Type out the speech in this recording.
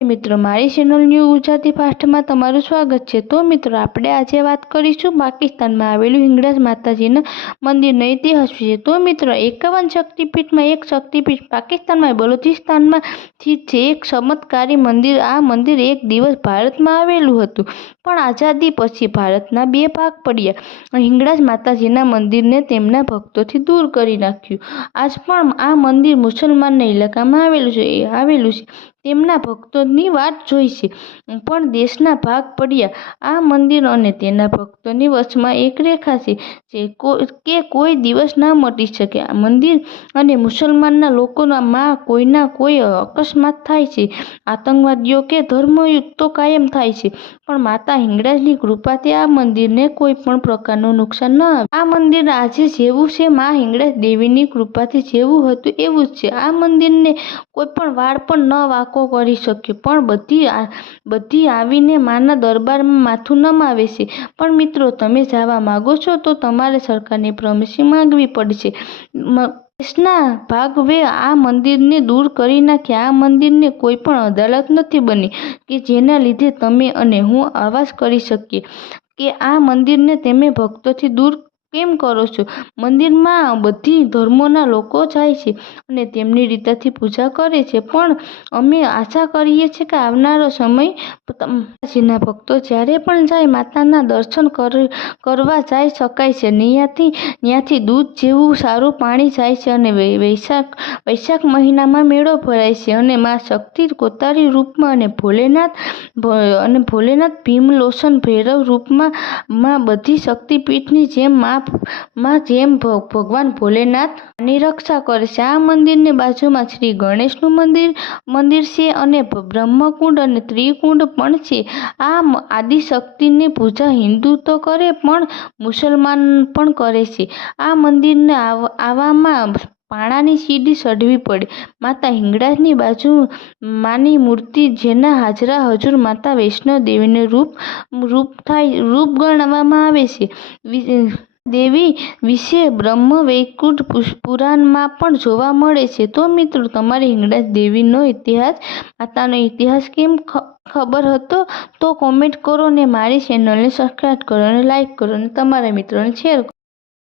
મિત્રો, મારી channel new Gujarati ફાસ્ટમાં તમારું સ્વાગત છે. તો મિત્રો, આપણે આજે વાત કરીશું પાકિસ્તાનમાં આવેલું હિંગળાજ માતાજીના મંદિરનો ઇતિહાસ વિશે. તો મિત્રો, એકાવન શક્તિપીઠમાં એક શક્તિપીઠ પાકિસ્તાનમાં બલુચિસ્તાનમાં સ્થિત છે. એક ચમત્કારી મંદિર, આ મંદિર એક દિવસ ભારતમાં આવેલું હતું, પણ આઝાદી પછી ભારતના બે ભાગ પડ્યા. હિંગળાજ માતાજીના મંદિરને તેમના ભક્તોથી દૂર કરી નાખ્યું. આજ પણ આ મંદિર મુસલમાનના ઇલાકામાં આવેલું છે આવેલું છે. તેમના ભક્તોની વાત જોઈ છે. પણ દેશના ભાગ પડ્યા. આ મંદિર અને તેના ભક્તોની વચમાં એક રેખા છે, જે કે કોઈ દિવસ ના મટી શકે. આ મંદિર અને મુસલમાનના લોકોના માં કોઈના કોઈ અકસ્માત થાય છે, આતંકવાદીઓ કે ધર્મયુક્તો કાયમ થાય છે. પણ માતા હિંગળાજની કૃપાથી આ મંદિરને કોઈ પણ પ્રકારનું નુકસાન ન આવે. આ મંદિર આજે જેવું છે, મા હિંગળાજ દેવીની કૃપાથી જેવું હતું એવું જ છે. આ મંદિરને કોઈ પણ વાળ પણ ન વાંકો કરી શક્યો. પણ બધી બધી આવીને માના દરબારમાં માથું નમાવે છે. પણ મિત્રો, તમે જવા માગો છો તો તમારે સરકારની પરમિશન માંગવી પડશે. દેશના ભાગવે આ મંદિરને દૂર કરી નાખ્યા આ મંદિરને કોઈ પણ અદાલત નથી બની કે જેના લીધે તમે અને હું આવાસ કરી શકીએ. કે આ મંદિરને તમે ભક્તોથી દૂર કેમ કરો છો? મંદિરમાં બધી ધર્મોના લોકો જાય છે અને તેમની રીતેથી પૂજા કરે છે. પણ અમે આશા કરીએ છીએ કે આવનારો સમય માતાજીના ભક્તો જ્યારે પણ જાય માતાના દર્શન કરવા જઈ શકાય છે. ત્યાંથી ત્યાંથી દૂધ જેવું સારું પાણી જાય છે અને વૈશાખ વૈશાખ મહિનામાં મેળો ભરાય છે અને મા શક્તિ કોતારી રૂપમાં અને ભોલેનાથ અને ભોલેનાથ ભીમ લોશન ભૈરવ રૂપમાં માં બધી શક્તિપીઠની જેમ મા માં જેમ ભગવાન ભોલેનાથની રક્ષા કરે છે. આ મંદિરની બાજુમાં શ્રી ગણેશનું મંદિર મંદિર છે અને બ્રહ્મકુંડ અને ત્રિકુંડ પણ છે. આ આદિશક્તિની પૂજા હિન્દુ તો કરે પણ મુસલમાન પણ કરે છે. આ મંદિરને આવવામાં પાણાની સીડી ચઢવી પડે. માતા હિંગળાજની બાજુ માની મૂર્તિ જેના હાજરા હજુર માતા વૈષ્ણવ દેવીનું રૂપ રૂપ થાય, રૂપ ગણવામાં આવે છે. દેવી વિશે બ્રહ્મ વૈકુંઠ પુરાણમાં પણ જોવા મળે છે. તો મિત્રો, તમારે હિંગળાજ દેવીનો ઇતિહાસ, માતાનો ઇતિહાસ કેમ ખબર હતો? તો કોમેન્ટ કરો ને મારી ચેનલને સબસ્ક્રાઈબ કરો અને લાઈક કરો અને તમારા મિત્રોને શેર કરો.